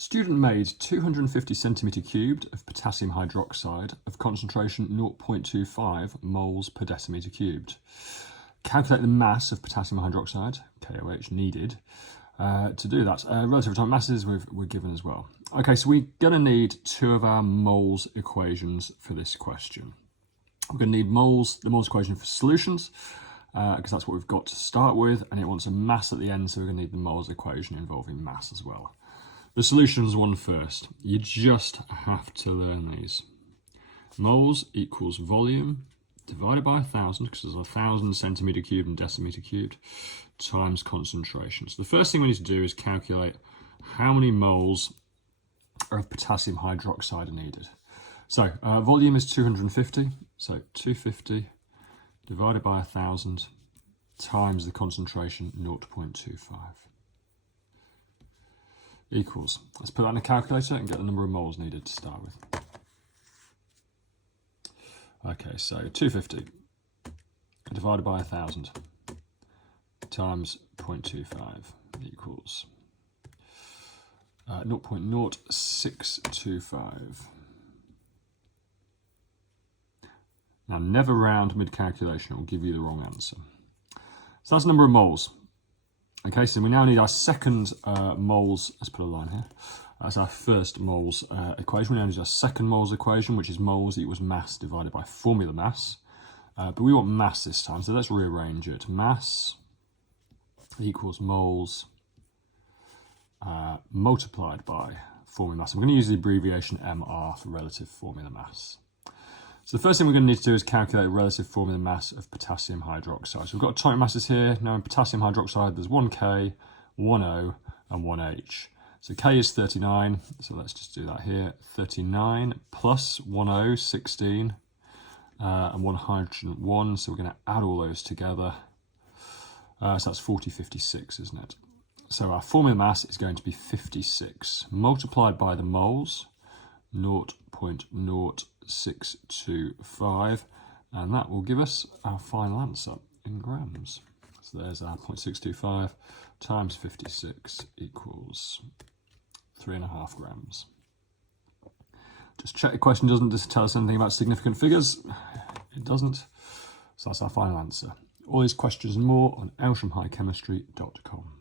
Student made 250 centimetre cubed of potassium hydroxide of concentration 0.25 moles per decimetre cubed. Calculate the mass of potassium hydroxide, KOH, needed to do that. Relative atomic masses we're given as well. Okay, so we're going to need two of our moles equations for this question. We're going to need the moles equation for solutions, because that's what we've got to start with, and it wants a mass at the end, so we're going to need the moles equation involving mass as well. The solutions one first. You just have to learn these. Moles equals volume divided by 1,000, because there's 1,000 centimetre cubed and decimetre cubed, times concentration. So the first thing we need to do is calculate how many moles of potassium hydroxide are needed. So volume is 250, so 250 divided by 1,000 times the concentration 0.25 equals. Let's put that in a calculator and get the number of moles needed to start with. Okay, so 250 divided by 1,000 times 0.25 equals 0.0625. Now, never round mid-calculation, it will give you the wrong answer. So that's the number of moles. Okay, so we now need our second moles, let's put a line here. That's our first moles equation. We now need our second moles equation, which is moles equals mass divided by formula mass. But we want mass this time, so let's rearrange it. Mass equals moles multiplied by formula mass. I'm going to use the abbreviation MR for relative formula mass. So the first thing we're going to need to do is calculate relative formula mass of potassium hydroxide. So we've got atomic masses here. Now in potassium hydroxide, there's 1K, 1O, and 1H. So K is 39, so let's just do that here. 39 plus 1O, 16, and 1 hydrogen, 1. So we're going to add all those together. So that's 56, isn't it? So our formula mass is going to be 56, multiplied by the moles, 0.0625, and that will give us our final answer in grams. So there's our 0.625 times 56 equals 3.5 grams. Just check the question doesn't just tell us anything about significant figures. It doesn't. So that's our final answer. All these questions and more on elshamhighchemistry.com.